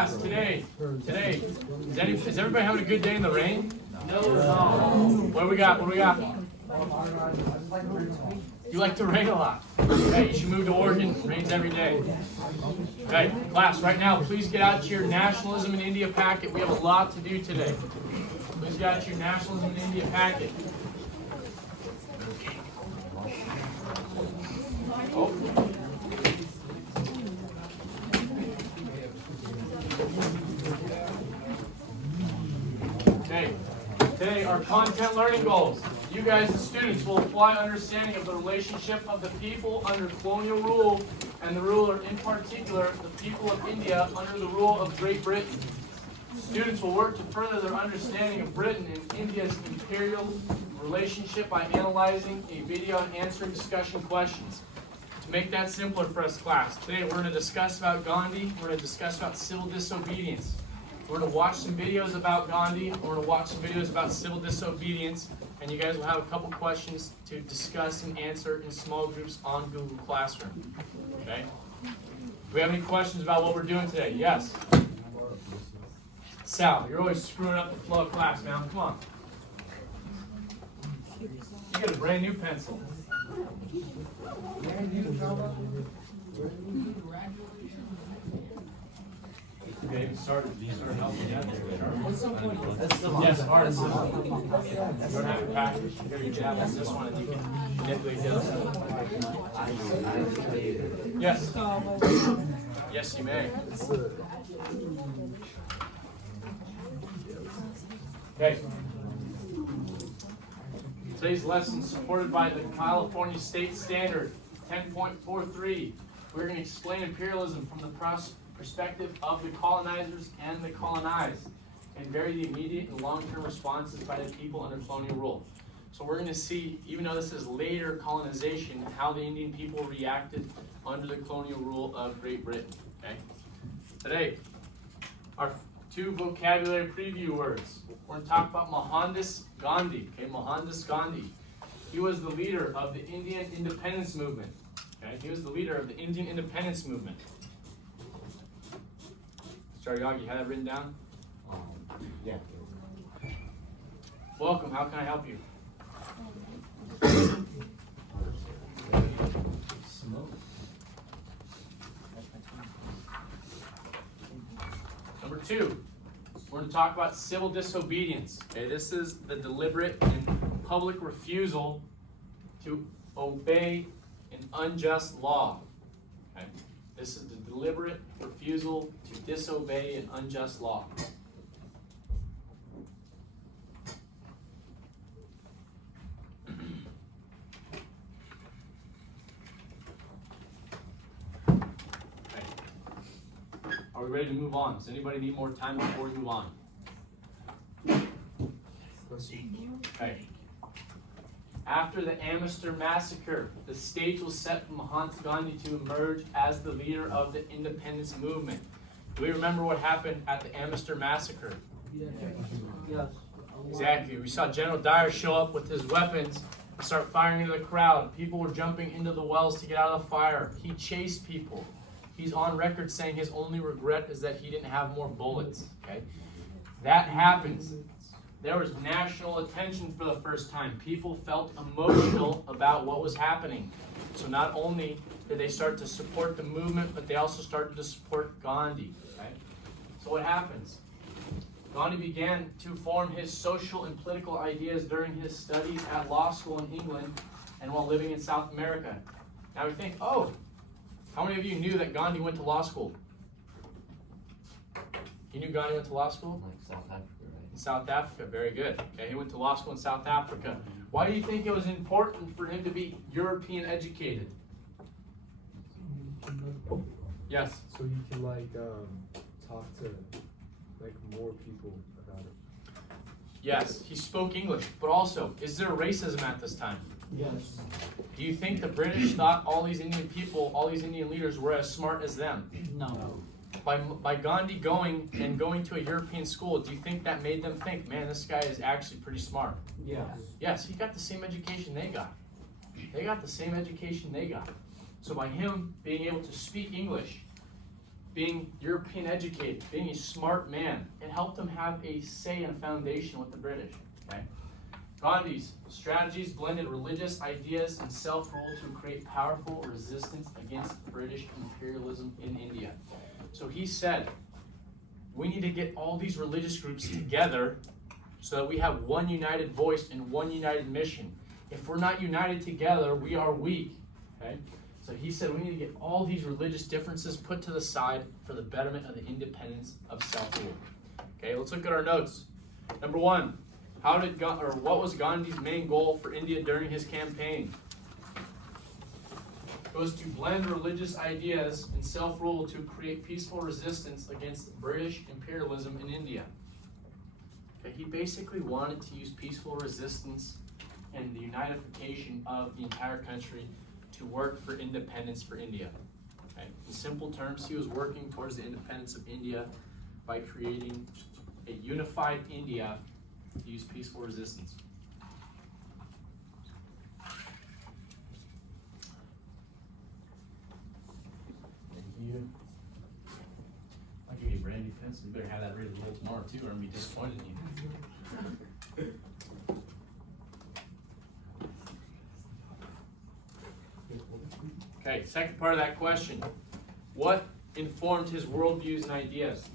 class, today, is everybody having a good day in the rain? No. What do we got? You like the rain a lot. Okay, you should move to Oregon. It rains every day. Okay, class, right now, please get out your Nationalism in India packet. We have a lot to do today. Please get out your Nationalism in India packet. Oh. Okay, today our content learning goals. You guys, the students, will apply understanding of the relationship of the people under colonial rule and the ruler, in particular, the people of India under the rule of Great Britain. Students will work to further their understanding of Britain and India's imperial relationship by analyzing a video and answering discussion questions. To make that simpler for us, class, today we're going to discuss about Gandhi, we're going to discuss about civil disobedience. We're going to watch some videos about Gandhi, we're going to watch some videos about civil disobedience, and you guys will have a couple questions to discuss and answer in small groups on Google Classroom. Okay? Do we have any questions about what we're doing today? Yes? Sal, you're always screwing up the flow of class, man. Come on. You got a brand new pencil. Okay, start helping you out there. Yes, artists. You don't have a package. Here you can have this one and you can manipulate the other side. Yes. Yes, you may. Okay. Today's lesson is supported by the California State Standard 10.43. We're going to explain imperialism from the perspective of the colonizers and the colonized, and vary the immediate and long-term responses by the people under colonial rule. So we're going to see, even though this is later colonization, how the Indian people reacted under the colonial rule of Great Britain. Okay. Today, our two vocabulary preview words. We're going to talk about Mohandas Gandhi. Okay, Mohandas Gandhi. He was the leader of the Indian independence movement. Okay, he was the leader of the Indian independence movement. Charyag, you have that written down? Yeah. Welcome. How can I help you? Number two, we're going to talk about civil disobedience. Okay, this is the deliberate and public refusal to obey an unjust law. Okay, this is the deliberate refusal to disobey an unjust law. Are we ready to move on? Does anybody need more time before we move on? Okay. After the Amritsar massacre, the stage was set for Mahatma Gandhi to emerge as the leader of the independence movement. Do we remember what happened at the Amritsar massacre? Yes. Exactly. We saw General Dyer show up with his weapons and start firing into the crowd. People were jumping into the wells to get out of the fire. He chased people. He's on record saying his only regret is that he didn't have more bullets. Okay, that happens. There was national attention for the first time. People felt emotional about what was happening. So not only did they start to support the movement, but they also started to support Gandhi. Okay? So what happens? Gandhi began to form his social and political ideas during his studies at law school in England and while living in South America. Now we think, oh, how many of you knew that Gandhi went to law school? You knew Gandhi went to law school? Like South Africa, right? In South Africa, very good. Okay, he went to law school in South Africa. Why do you think it was important for him to be European educated? Yes. So you can talk to more people about it. Yes, he spoke English, but also, is there racism at this time? Yes. Do you think the British thought all these Indian people, all these Indian leaders were as smart as them? No. By Gandhi going to a European school, do you think that made them think, man, this guy is actually pretty smart? Yes. Yes, he got the same education they got. They got the same education they got. So by him being able to speak English, being European educated, being a smart man, it helped him have a say and a foundation with the British. Okay? Gandhi's strategies blended religious ideas and self-rule to create powerful resistance against British imperialism in India. So he said, we need to get all these religious groups together so that we have one united voice and one united mission. If we're not united together, we are weak. Okay? So he said we need to get all these religious differences put to the side for the betterment of the independence of self-rule. Okay, let's look at our notes. Number one, what was Gandhi's main goal for India during his campaign? It was to blend religious ideas and self-rule to create peaceful resistance against British imperialism in India. Okay, he basically wanted to use peaceful resistance and the unification of the entire country to work for independence for India. Okay? In simple terms, he was working towards the independence of India by creating a unified India to use peaceful resistance. Thank you. I'll give you a brand new pencil. You better have that ready to roll tomorrow too, or I'm gonna be disappointed in you. Okay, second part of that question. What informed his worldviews and ideas?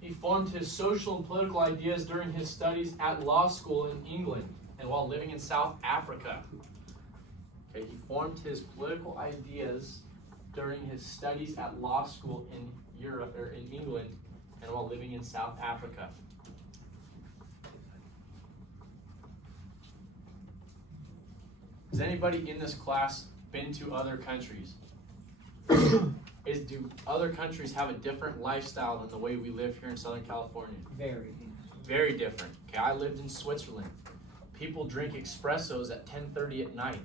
He formed his social and political ideas during his studies at law school in England and while living in South Africa. Okay, he formed his political ideas during his studies at law school in Europe or in England and while living in South Africa. Has anybody in this class been to other countries? Do other countries have a different lifestyle than the way we live here in Southern California? Very. Very different. Okay, I lived in Switzerland. People drink espressos at 10:30 at night.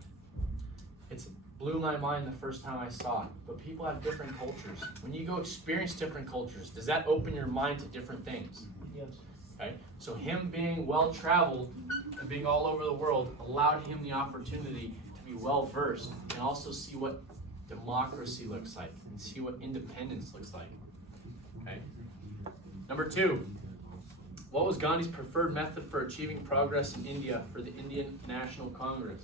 It blew my mind the first time I saw it. But people have different cultures. When you go experience different cultures, does that open your mind to different things? Yes. Okay, so him being well-traveled and being all over the world allowed him the opportunity to be well-versed and also see what democracy looks like and see what independence looks like. Okay. Number two, what was Gandhi's preferred method for achieving progress in India for the Indian National Congress?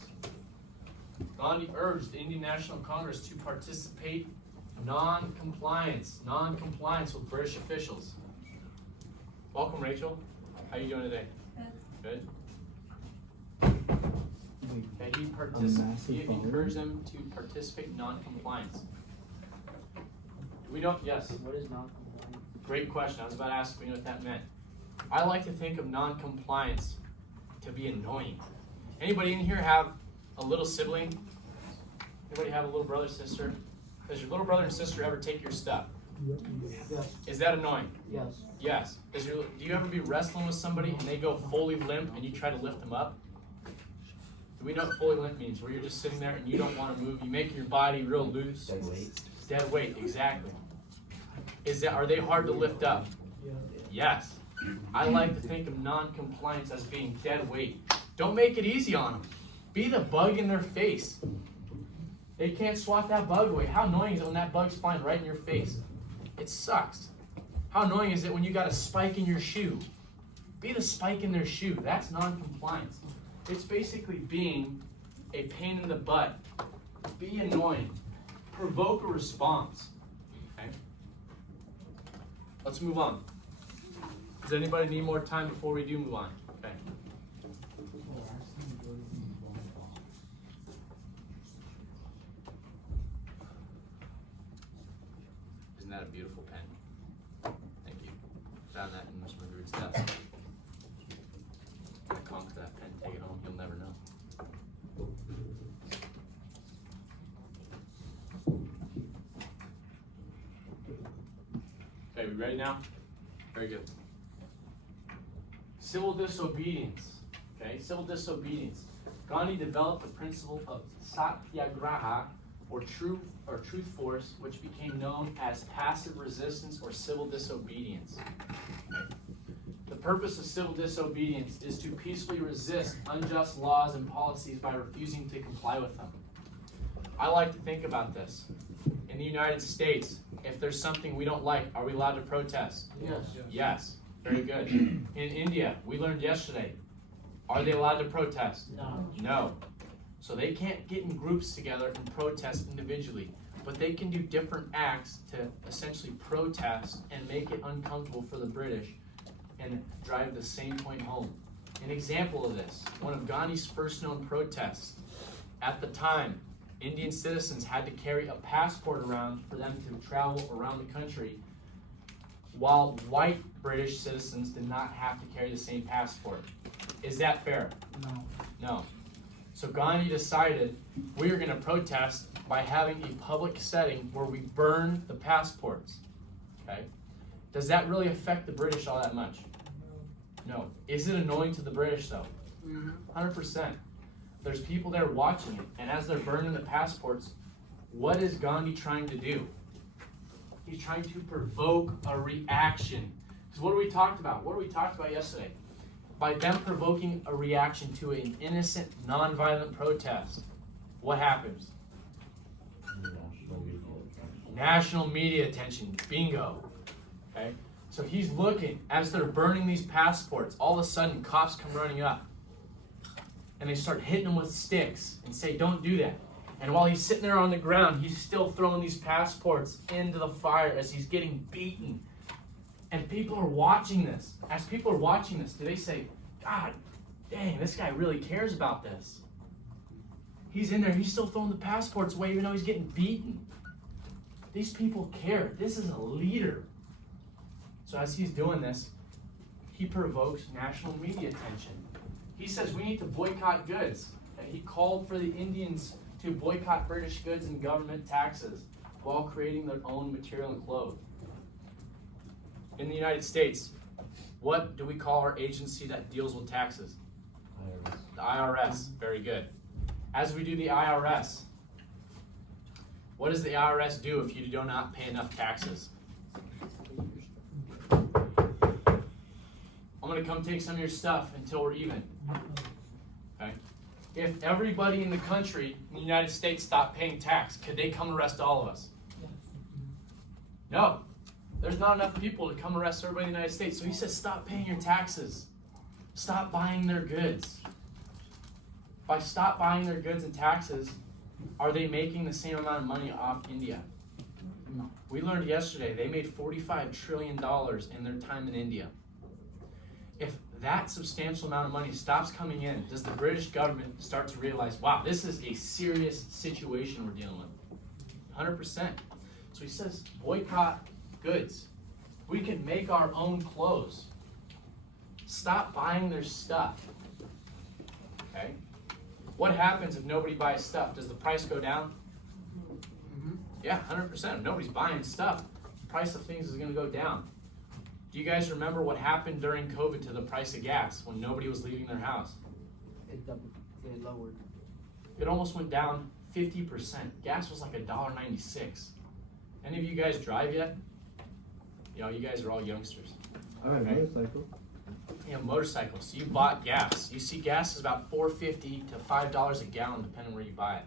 Gandhi urged the Indian National Congress to participate non-compliance with British officials. Welcome, Rachel. How are you doing today? Good. Okay, he encouraged them to participate in non-compliance. We don't, yes. What is non-compliant? Great question. I was about to ask if we know what that meant. I like to think of non-compliance to be annoying. Anybody in here have a little sibling? Anybody have a little brother, sister? Does your little brother and sister ever take your stuff? Yes. Is that annoying? Yes. Yes. Do you ever be wrestling with somebody and they go fully limp and you try to lift them up? Do we know what fully limp means? Where you're just sitting there and you don't want to move. You make your body real loose. Dead weight. Dead weight, exactly. Are they hard to lift up? Yes. I like to think of non-compliance as being dead weight. Don't make it easy on them. Be the bug in their face. They can't swat that bug away. How annoying is it when that bug's flying right in your face? It sucks. How annoying is it when you got a spike in your shoe? Be the spike in their shoe. That's non-compliance. It's basically being a pain in the butt. Be annoying. Provoke a response. Okay? Let's move on. Does anybody need more time before we do move on? Okay. Isn't that a beautiful pen? Thank you. Found that in Mr. McGrude's desk. I conk that pen, take it home, you'll never know. Okay, we ready now? Very good. Civil disobedience. Okay, civil disobedience. Gandhi developed the principle of satyagraha, or truth force, which became known as passive resistance or civil disobedience. Okay. The purpose of civil disobedience is to peacefully resist unjust laws and policies by refusing to comply with them. I like to think about this. In the United States, if there's something we don't like, are we allowed to protest? Yes. Yes. Very good. In India, we learned yesterday, are they allowed to protest? No. No. So they can't get in groups together and protest individually, but they can do different acts to essentially protest and make it uncomfortable for the British and drive the same point home. An example of this, one of Gandhi's first known protests. At the time, Indian citizens had to carry a passport around for them to travel around the country, while white British citizens did not have to carry the same passport. Is that fair? No. No. So Gandhi decided we are going to protest by having a public setting where we burn the passports. Okay? Does that really affect the British all that much? No. Is it annoying to the British though? 100%. There's people there watching it, and as they're burning the passports, what is Gandhi trying to do? He's trying to provoke a reaction. Because what we talked about? What we talked about yesterday? By them provoking a reaction to an innocent, non-violent protest, what happens? National media attention. Bingo. Okay? So he's looking, as they're burning these passports, all of a sudden cops come running up. And they start hitting him with sticks and say, don't do that. And while he's sitting there on the ground, he's still throwing these passports into the fire as he's getting beaten. And people are watching this. As people are watching this, do they say, God, dang, this guy really cares about this. He's in there, he's still throwing the passports away even though he's getting beaten. These people care. This is a leader. So as he's doing this, he provokes national media attention. He says we need to boycott goods. And he called for the Indians to boycott British goods and government taxes while creating their own material and clothes. In the United States, what do we call our agency that deals with taxes? The IRS. Very good. As we do the IRS, what does the IRS do if you do not pay enough taxes? I'm going to come take some of your stuff until we're even. Okay? If everybody in the country, in the United States, stopped paying tax, could they come arrest all of us? No. There's not enough people to come arrest everybody in the United States. So he says, stop paying your taxes. Stop buying their goods. By stop buying their goods and taxes, are they making the same amount of money off India? No. We learned yesterday they made $45 trillion in their time in India. If that substantial amount of money stops coming in, does the British government start to realize, wow, this is a serious situation we're dealing with? 100%. So he says, boycott goods. We can make our own clothes. Stop buying their stuff. Okay? What happens if nobody buys stuff? Does the price go down? Yeah, 100%. If nobody's buying stuff, the price of things is going to go down. Do you guys remember what happened during COVID to the price of gas when nobody was leaving their house? It lowered. It almost went down 50%. Gas was like $1.96. Any of you guys drive yet? You know, you guys are all youngsters. I have a motorcycle. Yeah, motorcycles. So you bought gas. You see gas is about $4.50 to $5 a gallon depending where you buy it.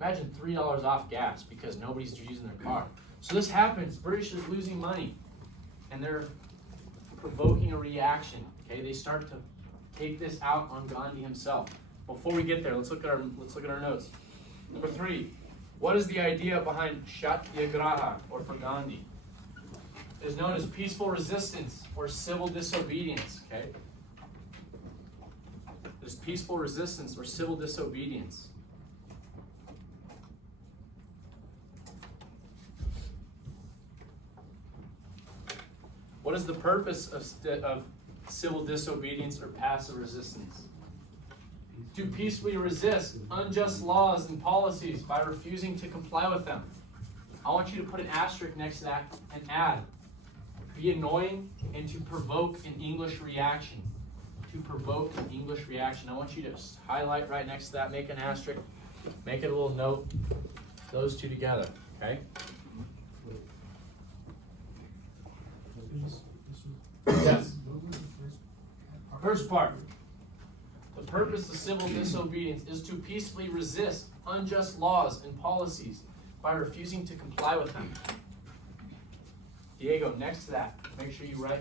Imagine $3 off gas because nobody's using their car. So this happens. British is losing money. And they're provoking a reaction. Okay, they start to take this out on Gandhi himself. Before we get there, let's look at our notes. Number 3, what is the idea behind Satyagraha, or for Gandhi? It is known as peaceful resistance or civil disobedience. Okay, there's peaceful resistance or civil disobedience. What is the purpose of civil disobedience or passive resistance? To peacefully resist unjust laws and policies by refusing to comply with them. I want you to put an asterisk next to that and add, be annoying and to provoke an English reaction. To provoke an English reaction. I want you to highlight right next to that, make an asterisk, make it a little note, those two together, okay? Yes. First part. The purpose of civil disobedience is to peacefully resist unjust laws and policies by refusing to comply with them. Diego, next to that, make sure you write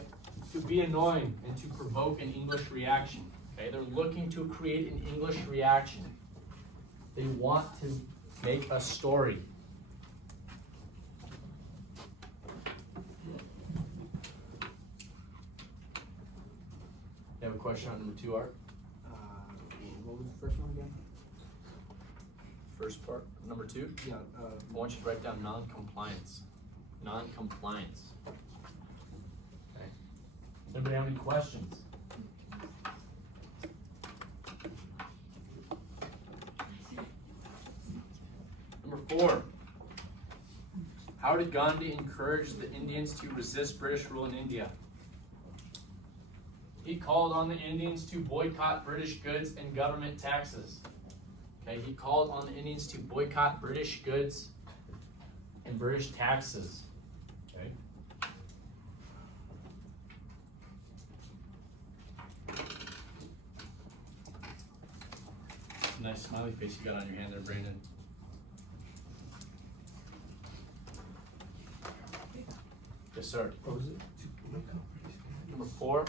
to be annoying and to provoke an English reaction. Okay, they're looking to create an English reaction. They want to make a story. You have a question on number 2, Art? What was the first one again? First part, number 2? Yeah, I want you to write down non-compliance. Non-compliance. Okay. Does anybody have any questions? Number 4. How did Gandhi encourage the Indians to resist British rule in India? He called on the Indians to boycott British goods and government taxes. Okay, he called on the Indians to boycott British goods and British taxes. Okay. Nice smiley face you got on your hand there, Brandon. Yes, sir. What was it? Number 4.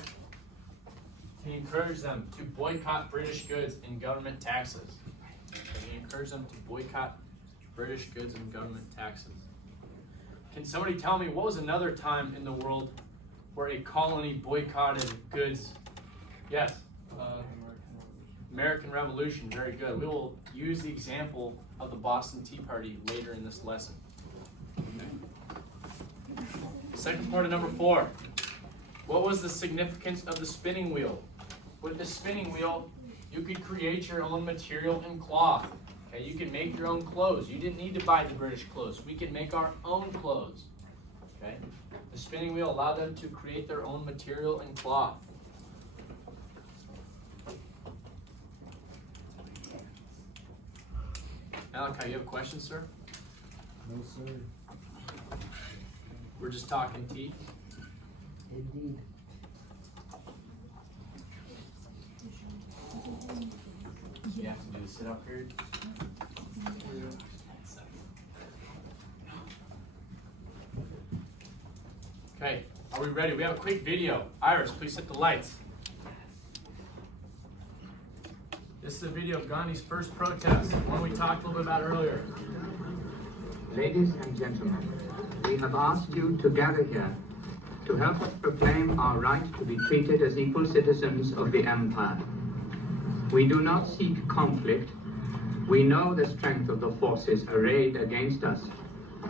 He encouraged them to boycott British goods and government taxes. He encouraged them to boycott British goods and government taxes. Can somebody tell me what was another time in the world where a colony boycotted goods? Yes. American Revolution. Very good. We will use the example of the Boston Tea Party later in this lesson. Okay. Second part of number 4. What was the significance of the spinning wheel? With the spinning wheel, you could create your own material and cloth. Okay, you can make your own clothes. You didn't need to buy the British clothes. We could make our own clothes. Okay, the spinning wheel allowed them to create their own material and cloth. Malachi, you have a question, sir? no sir. We're just talking tea. Indeed. You have to do the sit-up period. Okay, are we ready? We have a quick video. Iris, please set the lights. This is a video of Gandhi's first protest, one we talked a little bit about earlier. Ladies and gentlemen, we have asked you to gather here to help us proclaim our right to be treated as equal citizens of the empire. We do not seek conflict. We know the strength of the forces arrayed against us.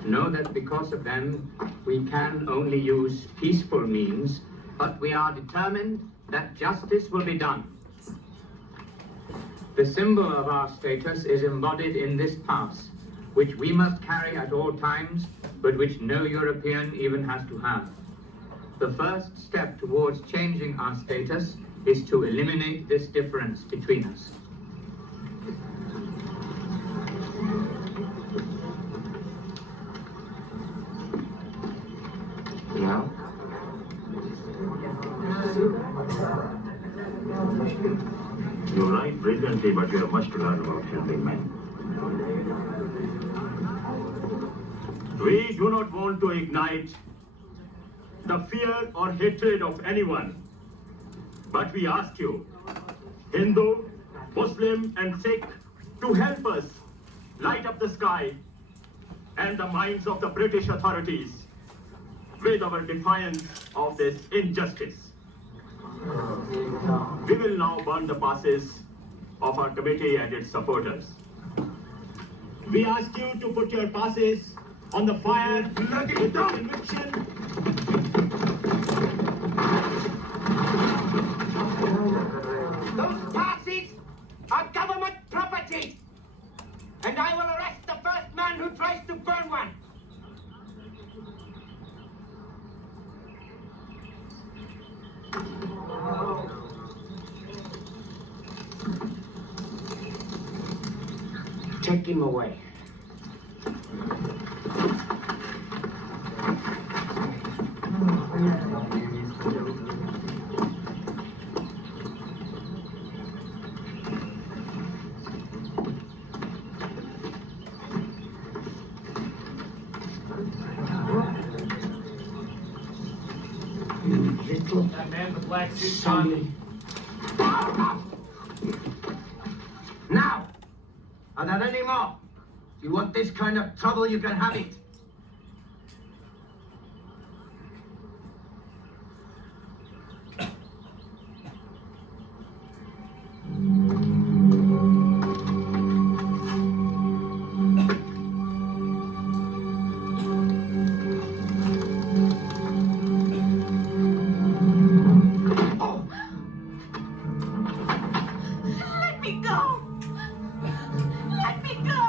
Know that because of them, we can only use peaceful means, but we are determined that justice will be done. The symbol of our status is embodied in this pass, which we must carry at all times, but which no European even has to have. The first step towards changing our status is to eliminate this difference between us. Yeah? You write brilliantly, but you have much to learn about helping men. We do not want to ignite the fear or hatred of anyone, but we ask you, Hindu, Muslim, and Sikh, to help us light up the sky and the minds of the British authorities with our defiance of this injustice. We will now burn the passes of our committee and its supporters. We ask you to put your passes on the fire with the conviction. Those passes are government property, and I will arrest the first man who tries to burn one. Take him away. That man in the black suit, Gandhi. Now! Are there any more? If you want this kind of trouble, you can have it. Let me go! Let me go!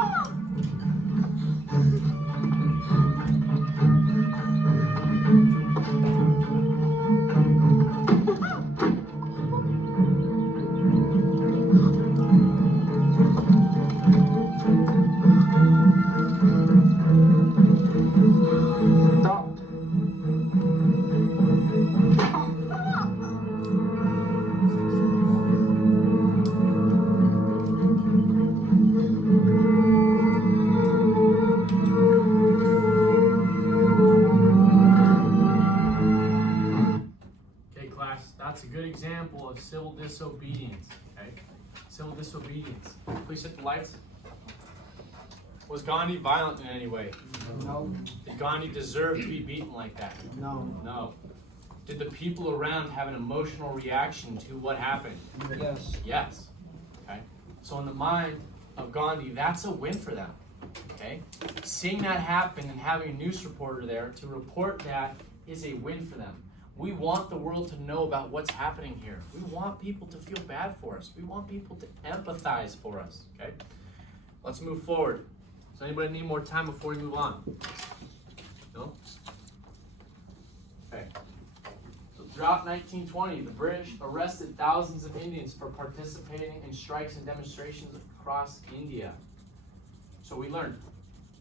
Stop. Okay, class, that's a good example of civil disobedience. Okay? Civil disobedience. Please hit the lights. Was Gandhi violent in any way? No. Did Gandhi deserve to be beaten like that? No. No. Did the people around have an emotional reaction to what happened? Yes. Yes. Okay? So in the mind of Gandhi, that's a win for them. Okay? Seeing that happen and having a news reporter there to report that is a win for them. We want the world to know about what's happening here. We want people to feel bad for us. We want people to empathize for us. Okay? Let's move forward. Does anybody need more time before we move on? No? Okay. So throughout 1920, the British arrested thousands of Indians for participating in strikes and demonstrations across India. So we learned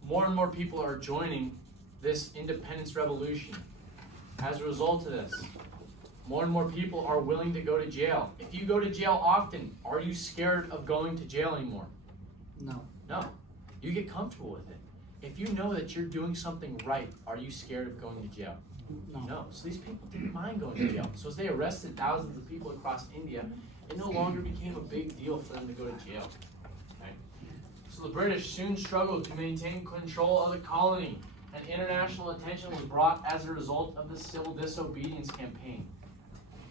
more and more people are joining this independence revolution. As a result of this, more and more people are willing to go to jail. If you go to jail often, are you scared of going to jail anymore? No. No. You get comfortable with it. If you know that you're doing something right, are you scared of going to jail? No. No. So these people didn't mind going to jail. So as they arrested thousands of people across India, it no longer became a big deal for them to go to jail. Okay? So the British soon struggled to maintain control of the colony, and international attention was brought as a result of the civil disobedience campaign.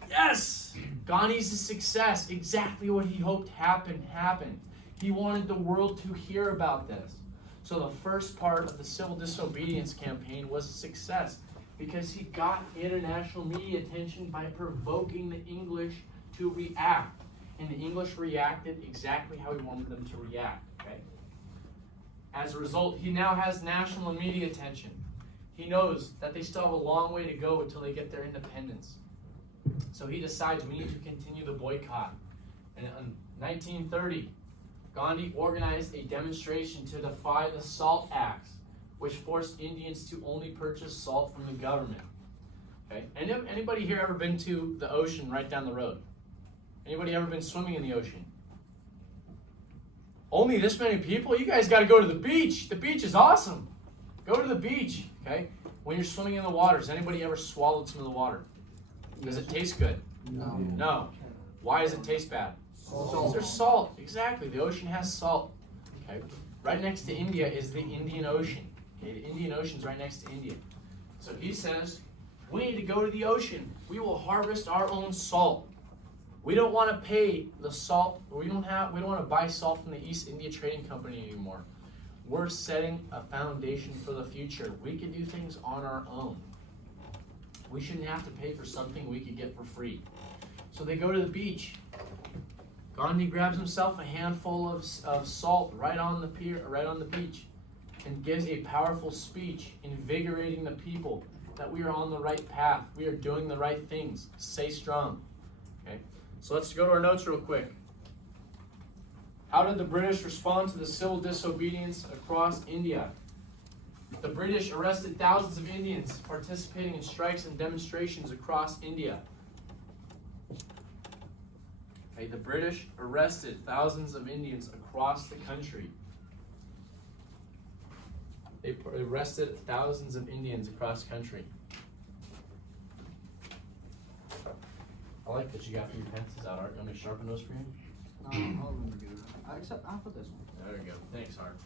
Yes! Gandhi's a success. Exactly what he hoped happened. He wanted the world to hear about this. So the first part of the civil disobedience campaign was a success because he got international media attention by provoking the English to react. And the English reacted exactly how he wanted them to react. Okay? As a result, he now has national media attention. He knows that they still have a long way to go until they get their independence. So he decides we need to continue the boycott. And in 1930, Gandhi organized a demonstration to defy the Salt Acts, which forced Indians to only purchase salt from the government. Okay? Anybody here ever been to the ocean right down the road? Anybody ever been swimming in the ocean? Only this many people? You guys got to go to the beach. The beach is awesome. Go to the beach. Okay? When you're swimming in the water, has anybody ever swallowed some of the water? Does it taste good? No. No. Why does it taste bad? Salt. There's salt. Exactly. The ocean has salt. Okay. Right next to India is the Indian Ocean. Okay. The Indian Ocean's right next to India. So he says, we need to go to the ocean. We will harvest our own salt. We don't want to pay the salt. We don't want to buy salt from the East India Trading Company anymore. We're setting a foundation for the future. We can do things on our own. We shouldn't have to pay for something we could get for free. So they go to the beach. Gandhi grabs himself a handful of salt right on the pier, right on the beach, and gives a powerful speech, invigorating the people that we are on the right path. We are doing the right things. Stay strong. Okay. So let's go to our notes real quick. How did the British respond to the civil disobedience across India? The British arrested thousands of Indians participating in strikes and demonstrations across India. Okay, the British arrested thousands of Indians across the country. They arrested thousands of Indians across the country. I like that you got your pencils out, Art. You want me to sharpen those for you? No, all of them are good. Except I'll put this one. There you go. Thanks, Art.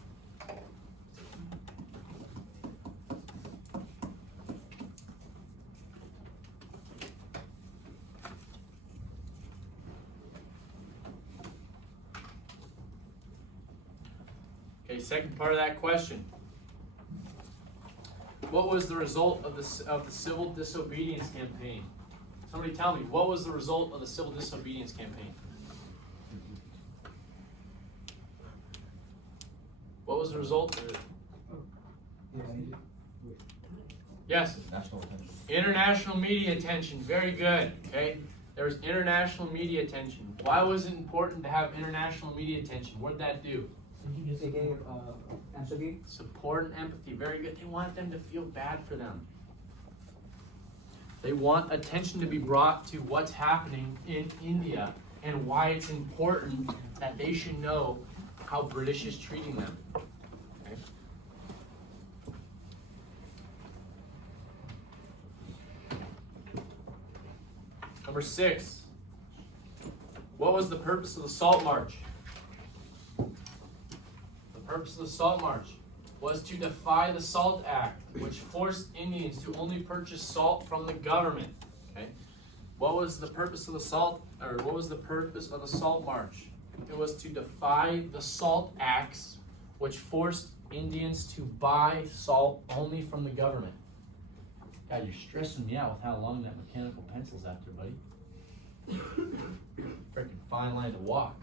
Okay, second part of that question. What was the result of the civil disobedience campaign? Somebody tell me, what was the result of the civil disobedience campaign? What was the result? Yes. National attention. International media attention. Very good. Okay. There was international media attention. Why was it important to have international media attention? What did that do? They gave empathy. Support and empathy. Very good. They wanted them to feel bad for them. They want attention to be brought to what's happening in India and why it's important that they should know how British is treating them. Okay. Number 6. What was the purpose of the Salt March? The purpose of the Salt March was to defy the Salt Act, which forced Indians to only purchase salt from the government. Okay. What was the purpose of the Salt March? It was to defy the Salt Acts, which forced Indians to buy salt only from the government. God, you're stressing me out with how long that mechanical pencil's out there, buddy. Freaking fine line to walk.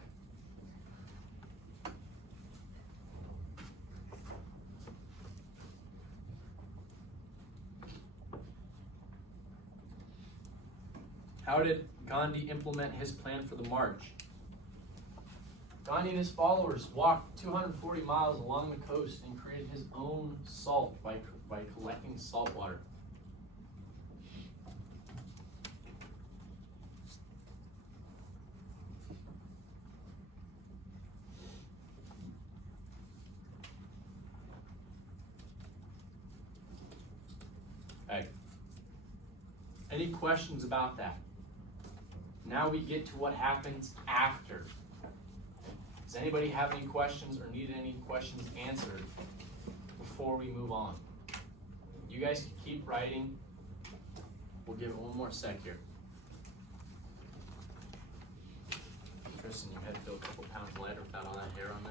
How did Gandhi implement his plan for the march? Gandhi and his followers walked 240 miles along the coast and created his own salt by collecting salt water. Okay. Any questions about that? Now we get to what happens after. Does anybody have any questions or need any questions answered before we move on? You guys can keep writing. We'll give it one more sec here. Kristen, your head feel a couple pounds lighter without all that hair on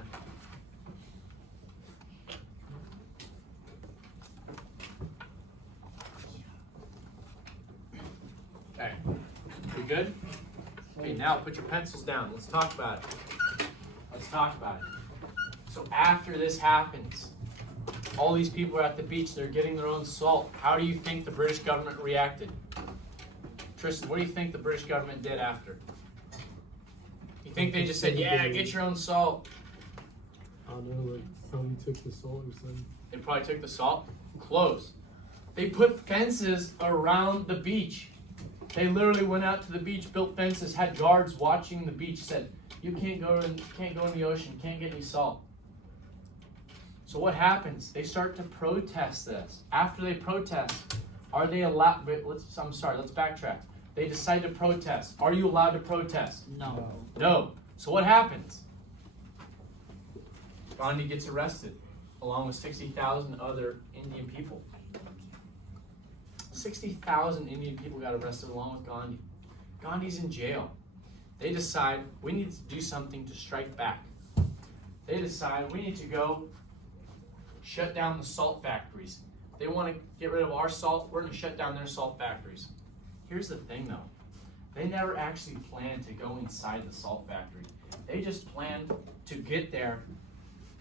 there? Okay. We good? Okay, now put your pencils down. Let's talk about it. Let's talk about it. So after this happens, all these people are at the beach. They're getting their own salt. How do you think the British government reacted? Tristan, what do you think the British government did after? You think they just said, yeah, get your own salt? I don't know, like somebody took the salt or something. They probably took the salt. Close. They put fences around the beach. They literally went out to the beach, built fences, had guards watching the beach, said, you can't go in the ocean, can't get any salt. So what happens? They start to protest this. After they protest, are they allowed, let's backtrack. They decide to protest. Are you allowed to protest? No. No. So what happens? Gandhi gets arrested, along with 60,000 other Indian people. 60,000 Indian people got arrested along with Gandhi. Gandhi's in jail. They decide we need to do something to strike back. They decide we need to go shut down the salt factories. They want to get rid of our salt. We're going to shut down their salt factories. Here's the thing though. They never actually planned to go inside the salt factory. They just planned to get there,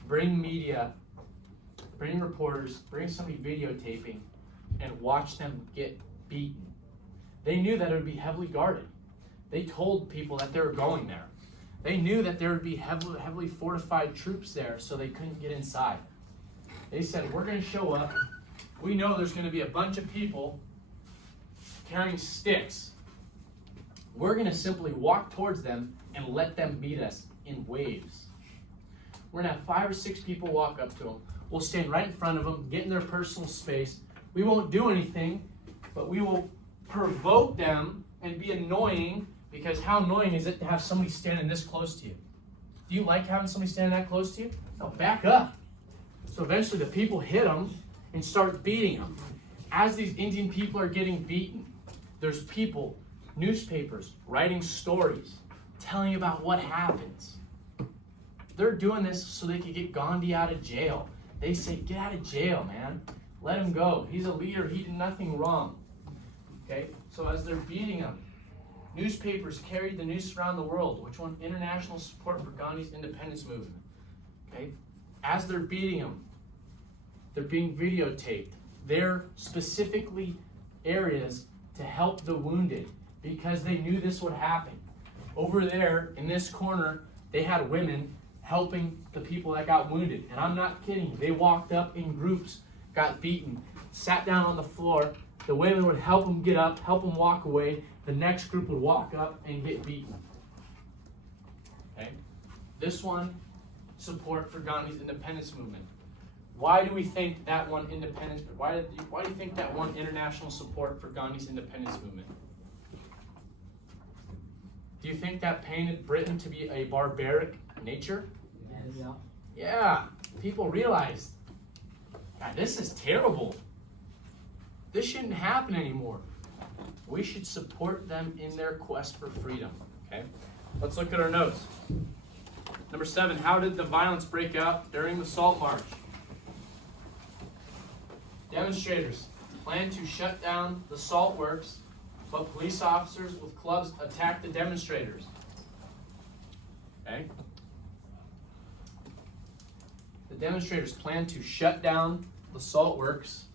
bring media, bring reporters, bring somebody videotaping, and watch them get beaten. They knew that it would be heavily guarded. They told people that they were going there. They knew that there would be heavily fortified troops there, so they couldn't get inside. They said, we're going to show up. We know there's going to be a bunch of people carrying sticks. We're going to simply walk towards them and let them beat us in waves. We're going to have 5 or 6 people walk up to them. We'll stand right in front of them, get in their personal space. We won't do anything, but we will provoke them and be annoying Because how annoying is it to have somebody standing this close to you? Do you like having somebody standing that close to you? No, back up. So eventually the people hit them and start beating them. As these Indian people are getting beaten, there's people, newspapers, writing stories, telling about what happens. They're doing this so they can get Gandhi out of jail. They say, get out of jail, man. Let him go. He's a leader. He did nothing wrong. Okay? So as they're beating him, newspapers carried the news around the world, which won international support for Gandhi's independence movement. Okay? As they're beating him, they're being videotaped. They're specifically areas to help the wounded because they knew this would happen. Over there in this corner, they had women helping the people that got wounded. And I'm not kidding. They walked up in groups, got beaten, sat down on the floor. The women would help them get up, help them walk away. The next group would walk up and get beaten. Okay? This one, support for Gandhi's independence movement. Why do we think that won independence? Why do you think that won international support for Gandhi's independence movement? Do you think that painted Britain to be a barbaric nature? Yeah. Yeah. People realized, God, this is terrible. This shouldn't happen anymore. We should support them in their quest for freedom. Okay? Let's look at our notes. Number 7, how did the violence break out during the Salt March? Demonstrators planned to shut down the salt works, but police officers with clubs attacked the demonstrators. Okay? The demonstrators planned to shut down the salt works.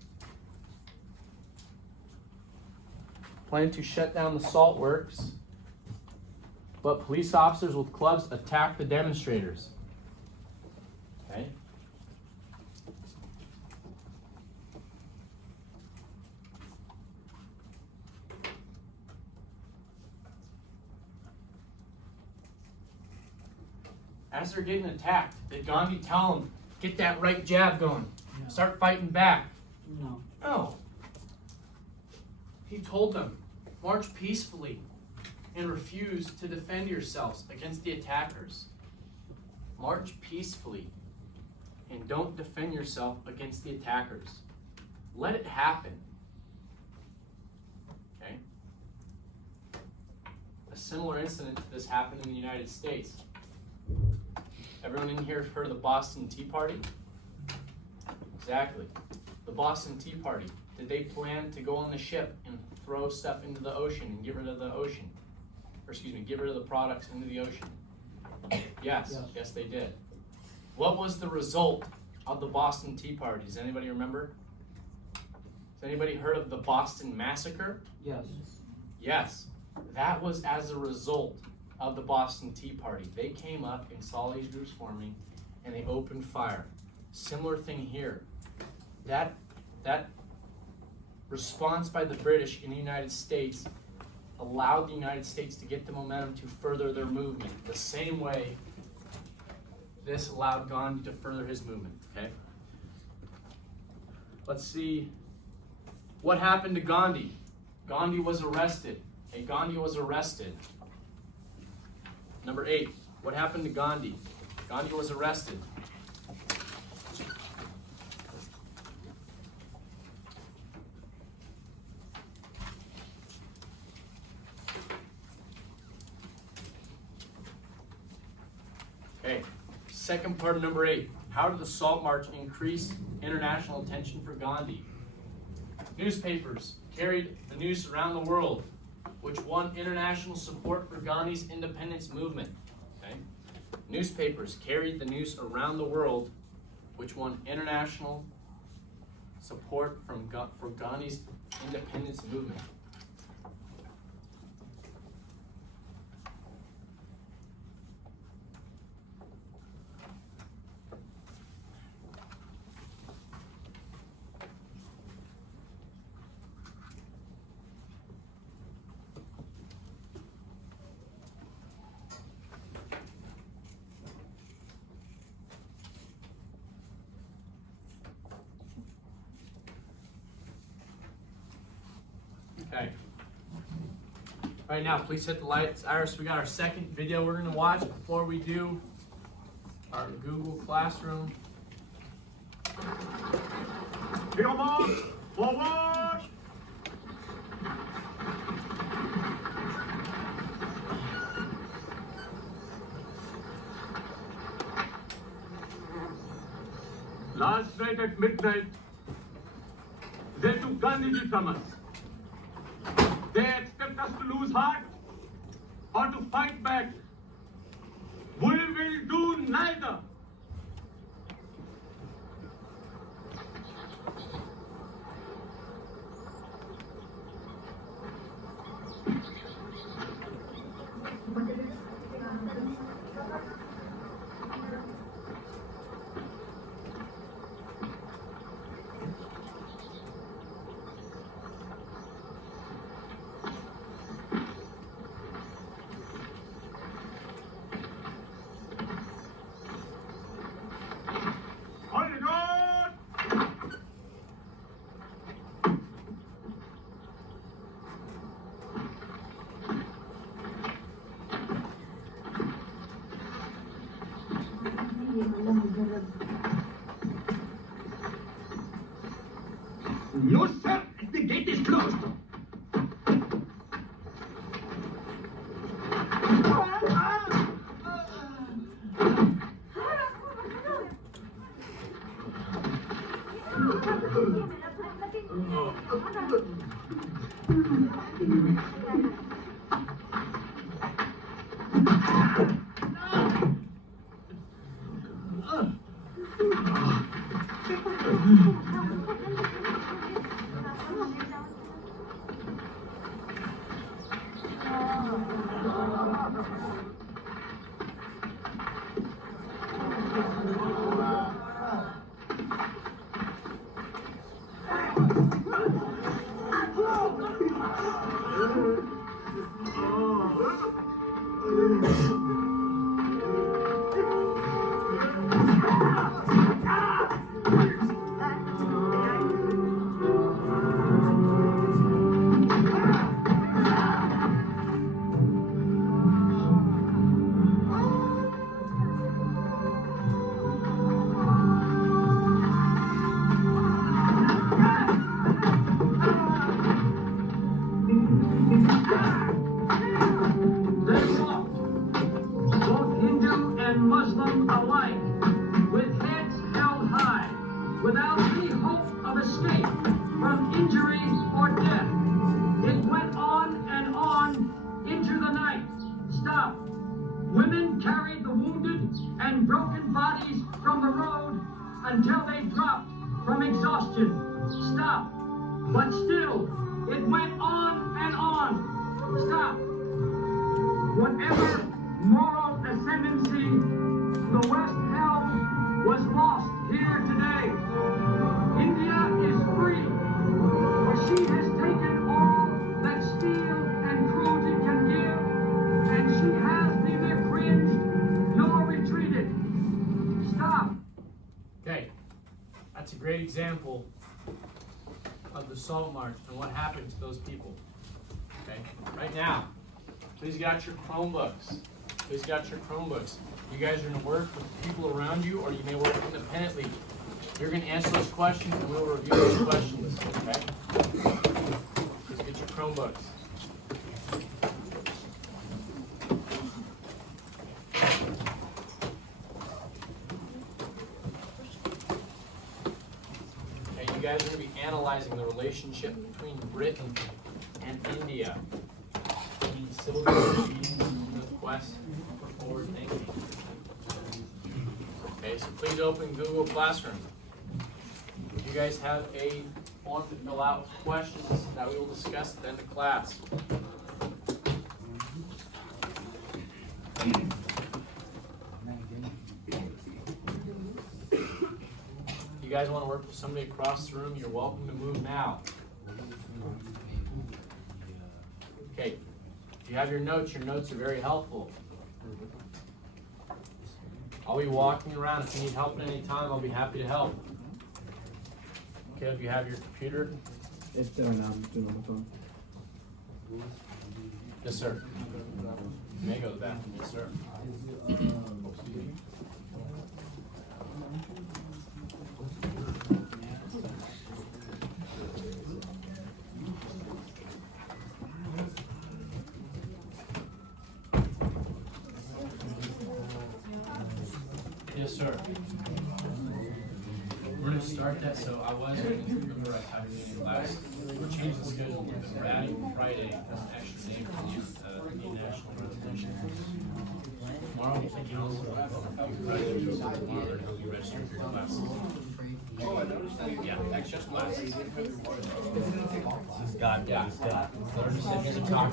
But police officers with clubs attacked the demonstrators. Okay? As they're getting attacked, did Gandhi tell them, get that right jab going, start fighting back? No. No. He told them, march peacefully and refuse to defend yourselves against the attackers. March peacefully and don't defend yourself against the attackers. Let it happen. Okay? A similar incident to this happened in the United States. Everyone in here has heard of the Boston Tea Party? Exactly. The Boston Tea Party. Did they plan to go on the ship and throw stuff into the ocean and get rid of the ocean? Or excuse me, get rid of the products into the ocean? Yes, they did. What was the result of the Boston Tea Party? Does anybody remember? Has anybody heard of the Boston Massacre? Yes. Yes. That was as a result of the Boston Tea Party. They came up and saw these groups forming and they opened fire. Similar thing here. That response by the British in the United States allowed the United States to get the momentum to further their movement. The same way this allowed Gandhi to further his movement. Okay? Let's see. What happened to Gandhi? Gandhi was arrested. Okay, Gandhi was arrested. Number 8. What happened to Gandhi? Gandhi was arrested. Okay, second part of number 8. How did the Salt March increase international attention for Gandhi? Newspapers carried the news around the world, which won international support for Gandhi's independence movement. Okay? Newspapers carried the news around the world, which won international support for Gandhi's independence movement. Okay. Right now, please hit the lights. Iris, we got our second video we're gonna watch before we do our Google Classroom. Forward! Last night at midnight, they took Gandhiji from us. They expect us to lose heart or to fight back. We will do neither. On the road! No, sir. The gate is closed. They walked, both Hindu and Muslim alike, with heads held high, without any hope of escape from injury or death. It went on and on into the night. Stop. Women carried the wounded and broken bodies from the road until they dropped from exhaustion. Stop. But still, it went on and on. Stop. Whatever moral ascendancy the West held was lost here today. India is free, for she has taken all that steel and cruelty can give, and she has neither cringed nor retreated. Stop. Okay, that's a great example of the Salt March and what happened to those people. Okay, right now, please get your Chromebooks. Please get your Chromebooks. You guys are going to work with the people around you, or you may work independently. You're going to answer those questions, and we'll review those questions. Okay? Please get your Chromebooks. Okay, you guys are going to be analyzing the relationship between Britain and India. Civil disobedience, request for forward thinking. Okay, so please open Google Classroom. You guys have a form to fill out with questions that we will discuss at the end of class. If you guys want to work with somebody across the room, you're welcome to move now. Okay. If you have your notes are very helpful. I'll be walking around. If you need help at any time, I'll be happy to help. Okay, if you have your computer. It's on the phone. Yes, sir. You may go to the bathroom. Yes, sir. Yes, sir. We're gonna start that, so I was, remember I typed it in last, we're changing the schedule, we've been adding Friday as an extra day for you, the national presentation. Tomorrow, we'll take you on, Friday, tomorrow, you register for your classes. Oh, I noticed that. Yeah, that's just classes. God, Yeah. Learn to sit in the talk,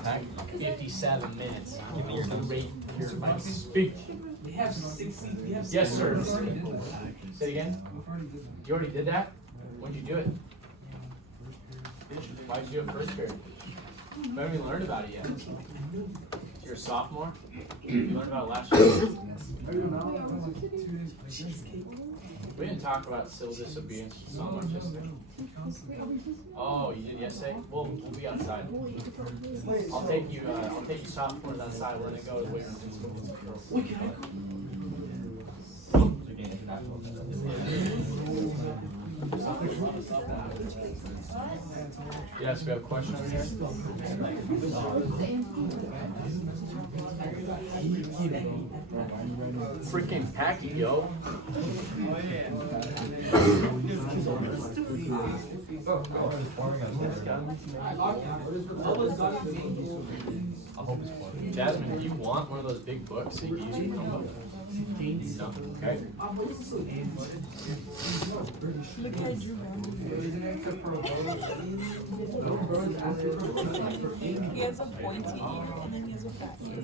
57 minutes. Give me your rate, your speak. Yes, sir. Say it again. You already did that? When'd you do it? Why'd you do it first period? You haven't even learned about it yet. You're a sophomore? You learned about it last year? We didn't talk about civil disobedience so much yesterday. Oh, you did yesterday? We'll be outside. I'll take you sophomores outside. We're gonna go to the weight room. Yes, we have a question over here. Freaking pack, yo. Jasmine, do you want one of those big books that you use in Chromebook? No? Okay. He has a pointy ear and then he has a fat ear.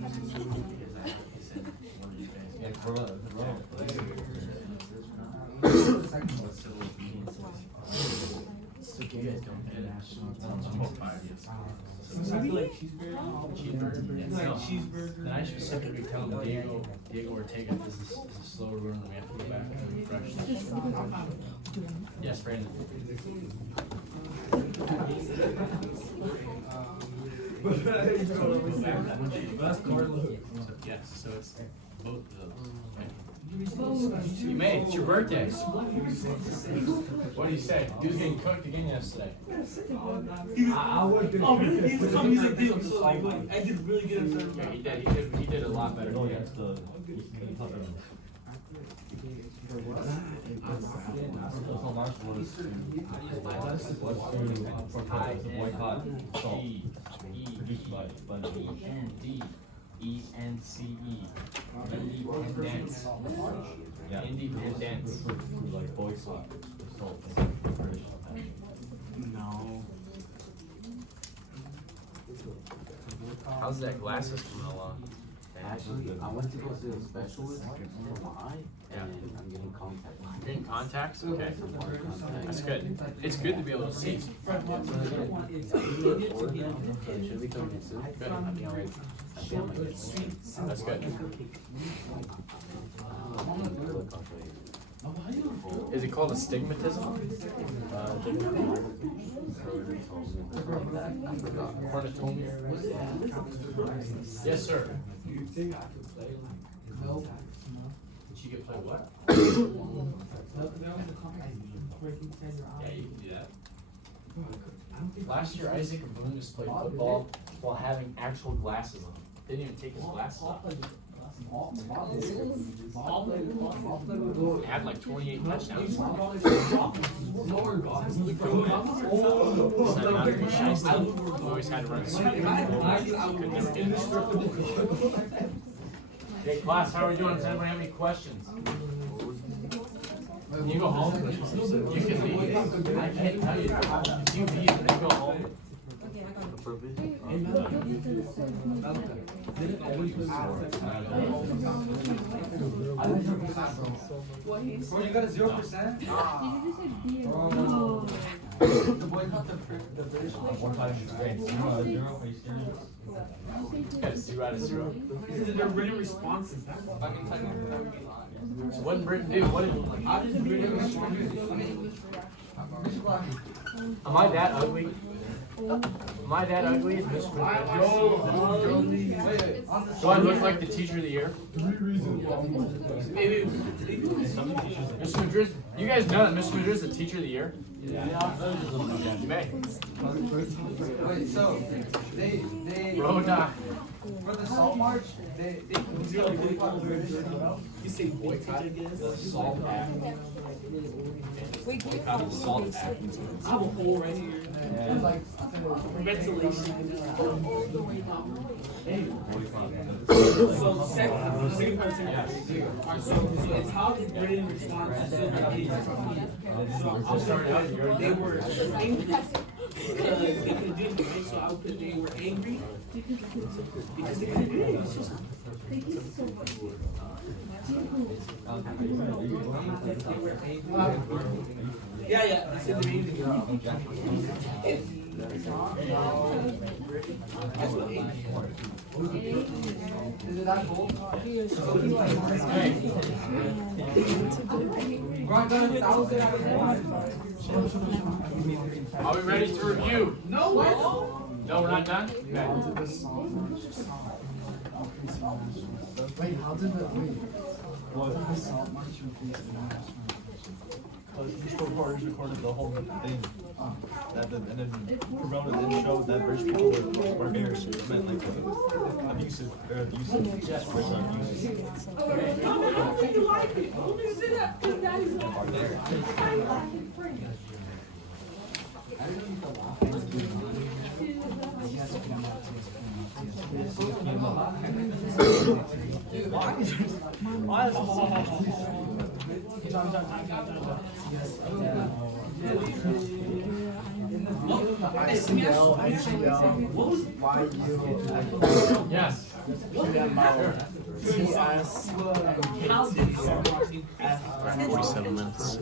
You guys don't get it. Cheeseburger. Then I specifically tell Diego Ortega this is a slow run and we have to go back and refresh. Yes, Brandon. Yes, so it's both of those. You may, it's your birthday. What do you say? He was getting cooked again yesterday. Some music deal, so like, I did really good. Yeah, he did a lot better. No, that's the so last was to boycott salt produced by INDEPENDENCE. Independence. yeah, Independence. to like boycott the salt in British country. No. How's that glasses coming along? Actually, I went to go see a specialist for my eye, and I'm getting contacts. You're in contacts? Okay. That's good. It's good to be able to see. Should we come in soon? Good. That's good. Is it called astigmatism? Cornetomia? Yes, sir. Did you get played what? Yeah, you can do that. Last year, Isaac and Boone just played football while having actual glasses on. Didn't even take his glasses off. He had like 28 touchdowns. We always had to run super. Could never get it. Hey class, how are we doing? Does anybody have any questions? You go home. You can leave. I can't tell you. You leave and then go home. Bro, you got a 0%? The boycott the British. One time experience. Zero, are you serious? Yeah, 0 out of 0. These are their written responses. That's fucking technically that would be lying. So what did Britain do? What did? How did written responses? Am I that ugly? My dad ugly is Mr. Madrid. Do I look like the teacher of the year? Maybe. Mr. Madrid, you guys know that Mr. Madrid is the teacher of the year? Yeah. May. Wait, so they Rhoda. for the Salt March, they You say boycott the salt act. Wait, Boycott the salt act. I have a hole right here. it's like Ventilation. So second part. Alright, so it's how did Britain respond to Soviet peace? So I'll start out. They were angry because they couldn't do anything. So I'll put they were angry because they couldn't do anything. It's just they were angry. Yeah. They said they were angry. That's what angry. is it that cool? Are we ready to review? No. No, we're not done? Wait, how did that wait? What? These recorders recorded the whole thing. And then promoted and showed that British people were very meant like abusive. They're abusive. Yes, British are abusive. Yes. How did 47 minutes.